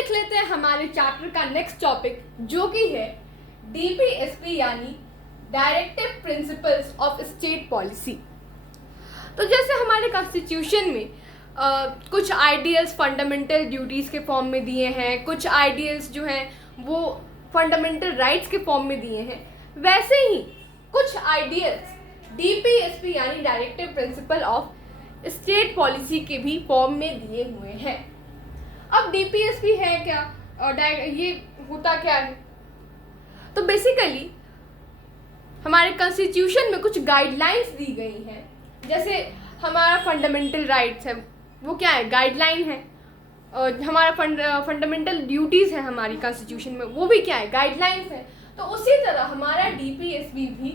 देख लेते हैं हमारे चैप्टर का नेक्स्ट टॉपिक, जो कि है डीपीएसपी यानी directive principles of state policy. तो जैसे हमारे कॉन्स्टिट्यूशन में कुछ आइडियल्स फंडामेंटल ड्यूटीज़ के फॉर्म में दिए हैं, कुछ आइडियल्स जो हैं वो फंडामेंटल राइट्स के फॉर्म में दिए हैं, वैसे ही कुछ आइडियल्स डीपीएसपी यानी directive principle of state policy के भी फॉर्म में दिए हुए हैं। अब डीपीएसपी है क्या और ये होता क्या है? तो बेसिकली हमारे कॉन्स्टिट्यूशन में कुछ गाइडलाइंस दी गई हैं। जैसे हमारा फंडामेंटल राइट्स है, वो क्या है? गाइडलाइन है। और हमारा फंडामेंटल ड्यूटीज़ है हमारी कॉन्स्टिट्यूशन में, वो भी क्या है? गाइडलाइंस है। तो उसी तरह हमारा डीपीएसपी भी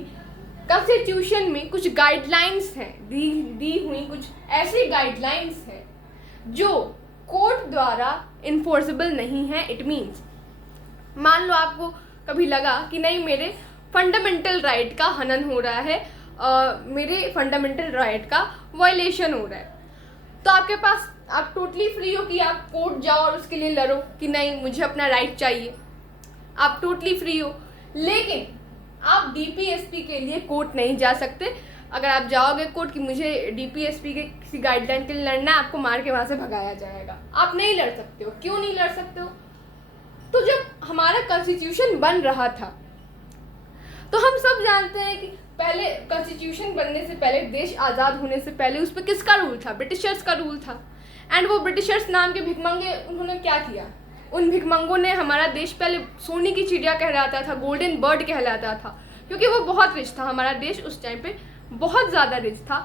कॉन्स्टिट्यूशन में कुछ गाइडलाइंस हैं, दी हुई कुछ ऐसी गाइडलाइंस हैं जो कोर्ट द्वारा इन्फोर्सेबल नहीं है। इट मीन्स मान लो आपको कभी लगा कि नहीं मेरे फंडामेंटल राइट का हनन हो रहा है, मेरे फंडामेंटल राइट का वायलेशन हो रहा है, तो आपके पास आप टोटली फ्री हो कि आप कोर्ट जाओ और उसके लिए लड़ो कि नहीं मुझे अपना राइट चाहिए। आप टोटली फ्री हो, लेकिन आप डीपीएसपी के लिए कोर्ट नहीं जा सकते। अगर आप जाओगे कोर्ट कि मुझे डीपीएसपी के किसी गाइडलाइन के लिए लड़ना है, आपको मार के वहाँ से भगाया जाएगा। आप नहीं लड़ सकते हो। क्यों नहीं लड़ सकते हो? तो जब हमारा कॉन्स्टिट्यूशन बन रहा था तो हम सब जानते हैं कि पहले कॉन्स्टिट्यूशन बनने से पहले, देश आज़ाद होने से पहले उस पर किसका रूल था? ब्रिटिशर्स का रूल था। एंड वो ब्रिटिशर्स नाम के भिखमंगे, उन्होंने क्या किया? उन भिखमंगों ने हमारा देश पहले सोने की चिड़िया कहलाता था, गोल्डन बर्ड कहलाता था, क्योंकि वो बहुत रिच था। हमारा देश उस टाइम पे बहुत ज़्यादा रिच था।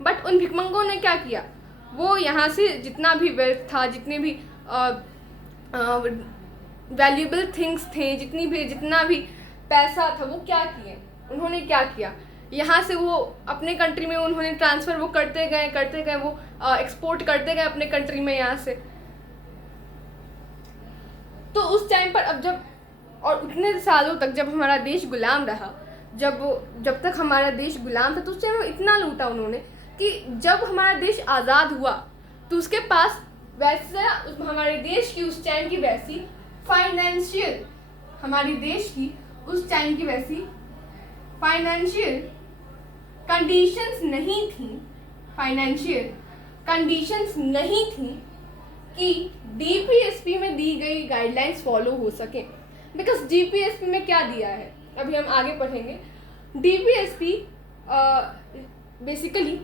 बट उन भिखमंगों ने क्या किया? वो यहाँ से जितना भी वेल्थ था, जितने भी वैल्यूएबल थिंग्स थे, जितना भी पैसा था, वो क्या किए? उन्होंने क्या किया? यहाँ से वो अपने कंट्री में उन्होंने ट्रांसफ़र वो करते गए, वो एक्सपोर्ट करते गए अपने कंट्री में यहाँ से। तो उस टाइम पर अब जब और उतने सालों तक जब हमारा देश गुलाम रहा, जब तक हमारा देश गुलाम था, तो उस टाइम इतना लूटा उन्होंने कि जब हमारा देश आज़ाद हुआ तो उसके पास वैसा हमारे देश की उस टाइम की वैसी फाइनेंशियल हमारी देश की उस टाइम की वैसी फाइनेंशियल कंडीशंस नहीं थी कि डीपीएसपी में दी गई गाइडलाइंस फॉलो हो सके। बिकॉज डीपीएसपी में क्या दिया है, अभी हम आगे पढ़ेंगे। डीपीएसपी बेसिकली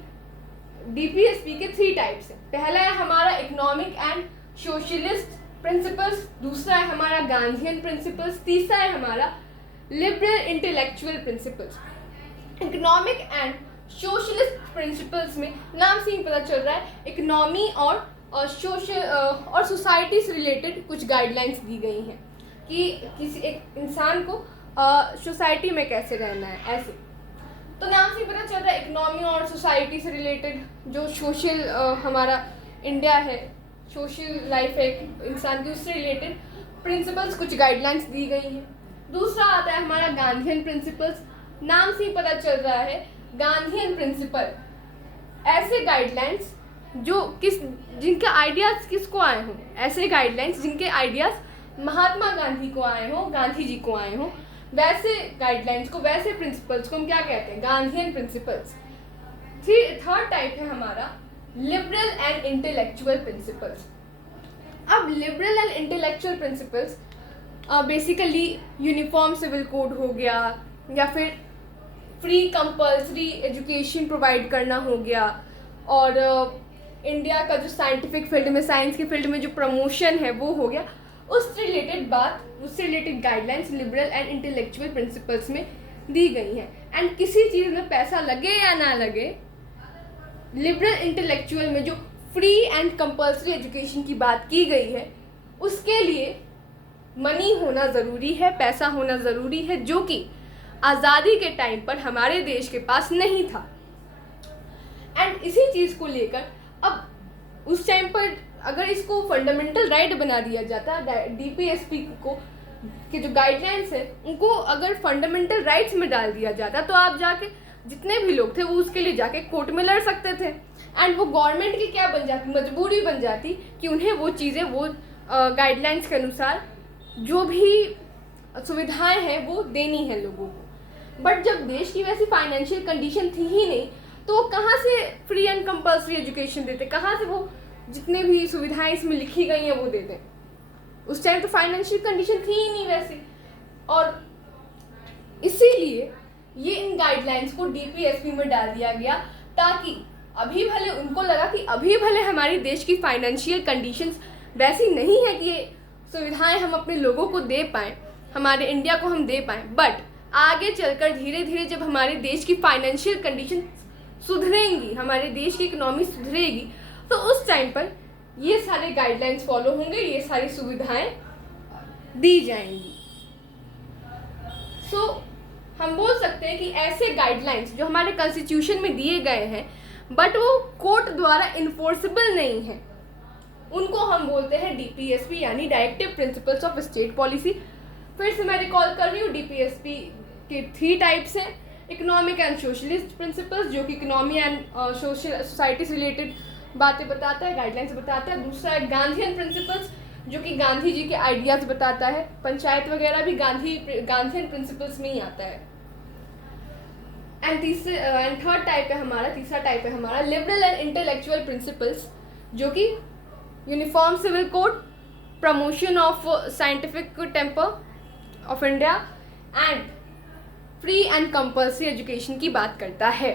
डीपीएसपी के 3 टाइप्स हैं। पहला है हमारा इकोनॉमिक एंड सोशलिस्ट प्रिंसिपल्स, दूसरा है हमारा गांधीयन प्रिंसिपल्स, तीसरा है हमारा liberal intellectual principles. Economic and socialist principles में नाम से ही पता चल रहा है, इकोनॉमी और सोशल और सोसाइटी से रिलेटेड कुछ गाइडलाइंस दी गई हैं कि किसी एक इंसान को सोसाइटी में कैसे रहना है। ऐसे तो नाम से ही पता चल रहा है, इकोनॉमी और सोसाइटी से रिलेटेड जो सोशल हमारा इंडिया है, सोशल लाइफ है इंसान की, उससे रिलेटेड प्रिंसिपल्स कुछ गाइडलाइंस दी गई हैं। दूसरा आता है हमारा गांधीयन प्रिंसिपल्स। नाम से ही पता चल रहा है, गांधीयन प्रिंसिपल ऐसे गाइडलाइंस जो जिनके आइडियाज़ किसको आए हों, ऐसे गाइडलाइंस जिनके आइडियाज़ महात्मा गांधी को आए हों, गांधी जी को आए हों, वैसे गाइडलाइंस को, वैसे प्रिंसिपल्स को हम क्या कहते हैं? Gandhian principles. थर्ड टाइप है हमारा लिबरल एंड इंटेलेक्चुअल प्रिंसिपल्स। अब liberal and intellectual principles basically uniform civil code हो गया, या फिर फ्री कंपल्सरी एजुकेशन प्रोवाइड करना हो गया, और इंडिया का जो साइंटिफिक फील्ड में, साइंस की फील्ड में जो प्रमोशन है वो हो गया। उससे related guidelines liberal and intellectual principles में दी गई हैं। एंड किसी चीज़ में पैसा लगे या ना लगे, लिबरल इंटेलेक्चुअल में जो फ्री एंड कंपल्सरी एजुकेशन की बात की गई है, उसके लिए मनी होना ज़रूरी है, पैसा होना ज़रूरी है, जो कि आज़ादी के टाइम पर हमारे देश के पास नहीं था। एंड इसी चीज़ को लेकर अब उस टाइम पर अगर इसको फंडामेंटल राइट बना दिया जाता, डीपीएसपी को के जो गाइडलाइंस है उनको अगर फंडामेंटल राइट्स में डाल दिया जाता, तो आप जाके जितने भी लोग थे वो उसके लिए जाके कोर्ट में लड़ सकते थे। एंड वो गवर्नमेंट की क्या बन जाती, मजबूरी बन जाती कि उन्हें वो चीज़ें, वो गाइडलाइंस के अनुसार जो भी सुविधाएं हैं वो देनी है लोगों को। बट जब देश की वैसी फाइनेंशियल कंडीशन थी ही नहीं, तो वो कहाँ से फ्री एंड कंपल्सरी एजुकेशन देते, कहाँ से वो जितने भी सुविधाएं इसमें लिखी गई हैं वो देते। उस टाइम तो फाइनेंशियल कंडीशन थी ही नहीं वैसी, और इसीलिए ये इन गाइडलाइंस को डीपीएसपी में डाल दिया गया, ताकि अभी भले उनको लगा कि अभी भले हमारी देश की फाइनेंशियल कंडीशंस वैसी नहीं है कि ये सुविधाएं हम अपने लोगों को दे पाएँ, हमारे इंडिया को हम दे पाएँ, बट आगे चलकर धीरे धीरे जब हमारे देश की फाइनेंशियल कंडीशन सुधरेंगी, हमारे देश की इकोनॉमी सुधरेगी, तो उस टाइम पर ये सारे गाइडलाइंस फॉलो होंगे, ये सारी सुविधाएं दी जाएंगी। सो हम बोल सकते हैं कि ऐसे गाइडलाइंस जो हमारे कॉन्स्टिट्यूशन में दिए गए हैं बट वो कोर्ट द्वारा इन्फोर्सेबल नहीं है, उनको हम बोलते हैं डीपीएसपी, यानी directive principles of state policy. फिर से मैं रिकॉल कर रही हूँ, डीपीएसपी के 3 टाइप्स हैं। इकोनॉमिक एंड सोशलिस्ट प्रिंसिपल्स, जो कि इकोनॉमी एंड सोसाइटी से रिलेटेड बातें बताता है, गाइडलाइंस बताता है। दूसरा है गांधीयन प्रिंसिपल्स, जो कि गांधी जी के आइडियाज बताता है। पंचायत वगैरह भी गांधीयन प्रिंसिपल्स में ही आता है। एंड थर्ड टाइप है हमारा, तीसरा टाइप है हमारा लिबरल एंड इंटेलेक्चुअल प्रिंसिपल्स, जो कि uniform civil code, promotion of scientific temper of India and free and compulsory education की बात करता है।